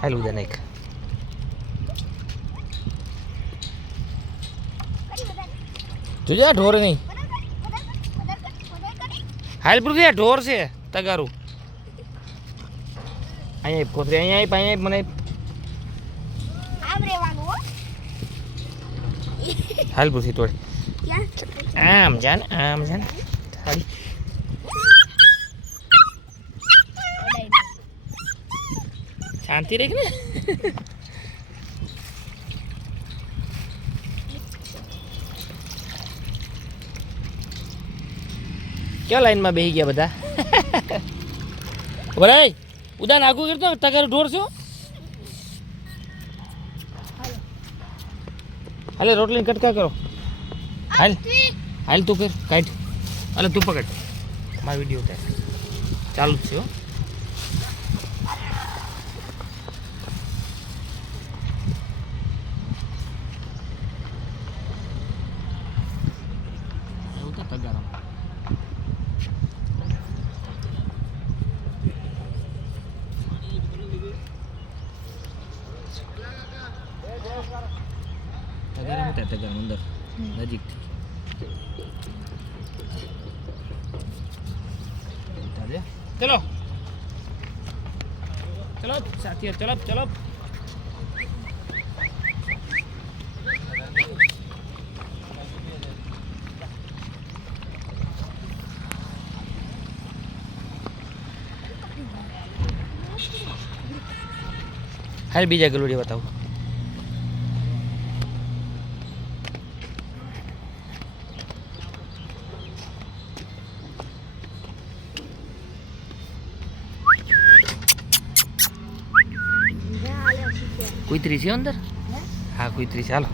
હાલ ઉદા નાખ જોજે આ ઢોર નહીં હાલ પૃથ્વી આ ઢોર છે તગારું અહીંયા કોથરી અહીંયા મને હાલ પૃથ્વી તોડ આમ જાન થાળી શાંતિ રેખ ને ક્યાં લાઈનમાં બેસી ગયા બધા બરાય ઉદાન આગું કરતો તગારું ઢોર છો હાલે રોટલી કટકા કરો હાલ તું કર કાઢ અલે તું પકડ મારો વિડીયો કાઢ ચાલુ જ છે હો તગાર અંદર નજીકથી ચલો ચલો સાથીઓ ચલો ચલો હાલ બીજા ગલુડી બતાવો કુતરી છે અંદર હા કુતરી છે હાલો